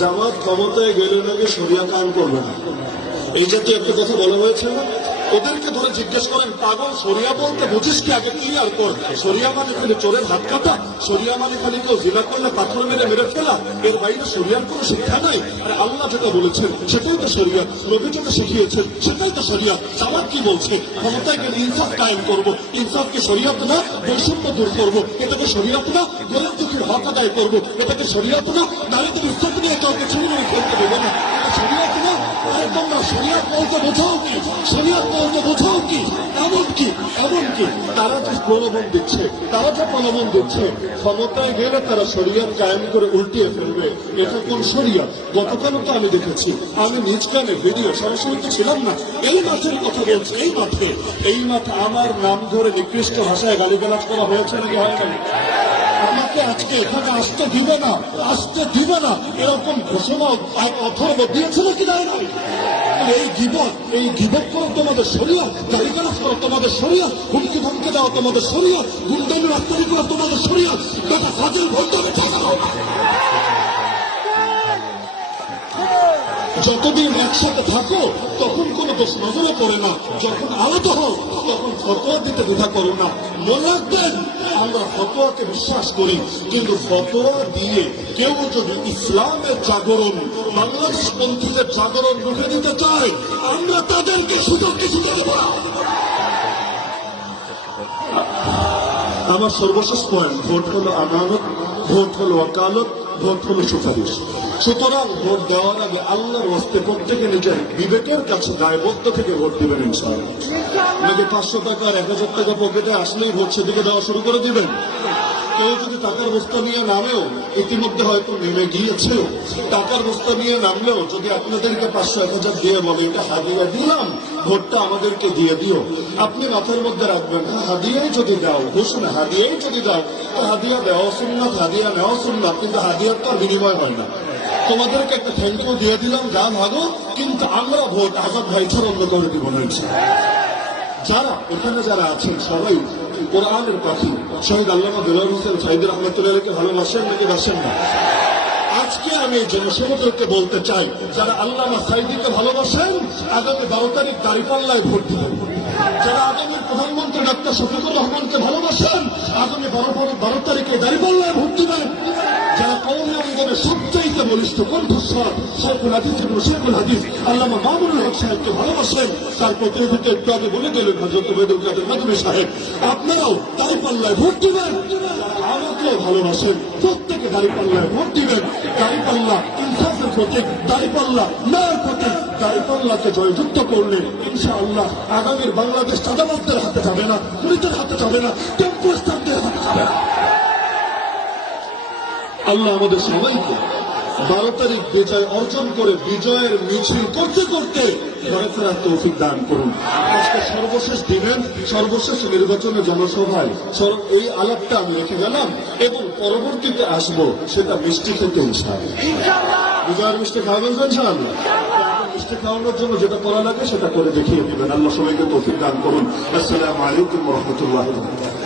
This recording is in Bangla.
জামাত ক্ষমতায় গেলে নাকি শরিয়া কায়েম করবে না, এই জাতীয় একটা কথা বলা হয়েছে না? ওদেরকে ধরে জিজ্ঞেস করেন, পাগল শরিয়া বলতে বুঝিস কি? আগে ক্লিয়ার কর। শরিয়া মানে খালি চোরের হাত কাটা? শরিয়া মানে খালি কেউ জিনা করলে পাথর মেরে মেরে ফেলা? এর বাইরে শরিয়ার কোনো শিক্ষা নাই। আর আল্লাহ যেটা বলেছেন সেটাই তো শরিয়া, নবী যেটা শিখিয়েছেন সেটাই তো শরিয়া। জামাত কি বলছে? ক্ষমতায় গেলে ইনসাফ কায়েম করবো। ইনসাফ কি শরিয়াত না? বৈষম্য দূর করবো, এটাকে শরিয়াত না? গরিব দুঃখীর হক আদায় করবো, এটাকে শরিয়াত না? নারী তুমি ইজ্জত নিয়ে কাউকে ছুরি মেরে খেলতে দেবো না, এটা শরিয়াত না? আরে তোমরা শরিয়াত বলতে বোঝাও কি? শরিয়াত বলতে বোঝাও কি? এমনকি তারা যে প্রলোভন দিচ্ছে, ক্ষমতায় গেলে তারা শরিয়াত কায়েম করে উল্টিয়ে ফেলবে। এটা কোন শরিয়াত? গতকালও তো আমি দেখেছি, আমি নিজ কানে ভিডিও, সরাসরি তো ছিলাম না, এই মাঠের কথা বলছি। এই মাঠে আমার নাম ধরে নিকৃষ্ট ভাষায় গালিগালাজ করা হয়েছে নাকি হয় না? আমাকে আজকে এখানে আসতে দিবে না এরকম ঘোষণা অথর্ব দিয়েছে নাকি? দেয় না? এই গিবত করো তোমাদের শরিয়ত, গালিগালাজ করো তোমাদের শরিয়ত, হুমকি ধমকি দাও তোমাদের শরিয়ত, গুন্ডামি রাস্তারি করো তোমাদের শরিয়ত, বেটা ফাজিল ভণ্ডামি ঠেকানো। যতদিন একসাথে থাকো তখন কোনো দোষ নজরে পড়ে না, যখন আলাদা হও তখন ফতোয়া দিতে দ্বিধা করো না। মনে রাখবেন, আমরা ফতোয়াকে বিশ্বাস করি, কিন্তু ফতোয়া দিয়ে কেউ যদি ইসলামের জাগরণ, বাংলাদেশ পন্থীদের জাগরণ রুখে দিতে চায়, আমরা তাদেরকে সুযোগ কিছুতে দেব না। আমার সর্বশেষ পয়েন্ট, ভোট হলো আমানত, ভোট হলো ওয়াকালত, ভোট হলো সুপারিশ। সুতরাং ভোট দেওয়ার আগে আল্লাহর ওয়াস্তে প্রত্যেকে নিজের বিবেকের কাছে দায়বদ্ধ থেকে ভোট দিবেন ইনশাআল্লাহ। নাকি 500 টাকা আর 1000 টাকা পকেটে আসলেই ভোট সেদিকে দেওয়া শুরু করে দিবেন? কেউ যদি টাকার বস্তা নিয়ে নামেও, ইতিমধ্যে হয়তো নেমে গিয়েছে, টাকার বস্তা নিয়ে নামলেও যদি আপনাদেরকে 500-1000 দিয়ে বলে এটা হাদিয়া দিলাম, ভোটটা আমাদেরকে দিয়ে দিও, আপনি মাথার মধ্যে রাখবেন, হাদিয়াই যদি দাও, ঘোষণা হাদিয়াই যদি দাও, হাদিয়া দেওয়া সুন্নাত, হাদিয়া নেওয়া সুন্নাত, কিন্তু হাদিয়ার তো বিনিময় হয় না। তোমাদেরকে একটা থ্যাংক ইউ দিয়ে দিলাম, যা ভাগো, কিন্তু আমরা ভোট আজাদ ভাই ছাড়া অন্য করে দিব না। যারা এখানে যারা আছেন সবাই কোরআনের পাখি। শহীদ আল্লামা দেলোয়ার হোসেন সাঈদী রহমতুল্লাহকে ভালোবাসেন নাকি বাসেন না? আজকে আমি জনসেবকদেরকে বলতে চাই, যারা আল্লামা সাঈদীকে ভালোবাসেন, আগামী 12 তারিখ দাঁড়িপাল্লায় ভোট দিবেন। যারা আগামী প্রধানমন্ত্রী ডক্টর শফিকুর রহমানকে ভালোবাসেন, আগামী 12 তারিখে দাঁড়িপাল্লায় ভোট দিবেন। যারা কওমি অঙ্গনের সবচাইতে বলিষ্ঠ কণ্ঠস্বর শেখুল হাদিস এবং শেখুল হাদিস আল্লামা মামুনুল হক সাহেবকে ভালোবাসেন, তার প্রতিনিধিকে একটু আগে বলে দিলেন হযরত ওবায়দুল কাদের মাদনী সাহেব, আপনারাও দাঁড়িপাল্লায় ভোট দিবেন। আমাকেও ভালোবাসেন, প্রত্যেকে দাঁড়িপাল্লায় ভোট দিবেন। দাঁড়িপাল্লা ইনসাফের প্রতীক, দাঁড়িপাল্লা ন্যায়ের প্রতীক। দাঁড়িপাল্লাকে জয়যুক্ত করলে ইনশাআল্লাহ আগামীর বাংলাদেশ চাঁদাবাজদের হাতে যাবে না, পুলিশের হাতে যাবে না, টেম্পো স্টাফদের হাতে যাবে না। আল্লাহ আমাদের সবাইকে 12 তারিখ বিজয় অর্জন করে বিজয়ের মিছিল করতে করতে ঘরে ফেরার তৌফিক দান করুন। আজকে সর্বশেষ দিনের সর্বশেষ নির্বাচনের জনসভায় এই আলাপটা আমি রেখে গেলাম, এবং পরবর্তীতে আসবো সেটা মিষ্টি খেতে ইনশাআল্লাহ। বিজয়ের মিষ্টি খাওয়াবেন ইনশাআল্লাহ। মিষ্টি খাওয়ানোর জন্য যেটা করা লাগে সেটা করে দেখিয়ে দিবেন। আল্লাহ সবাইকে তৌফিক দান করুন। আসসালামু আলাইকুম ওয়া রাহমাতুল্লাহি ওয়া বারাকাতুহু।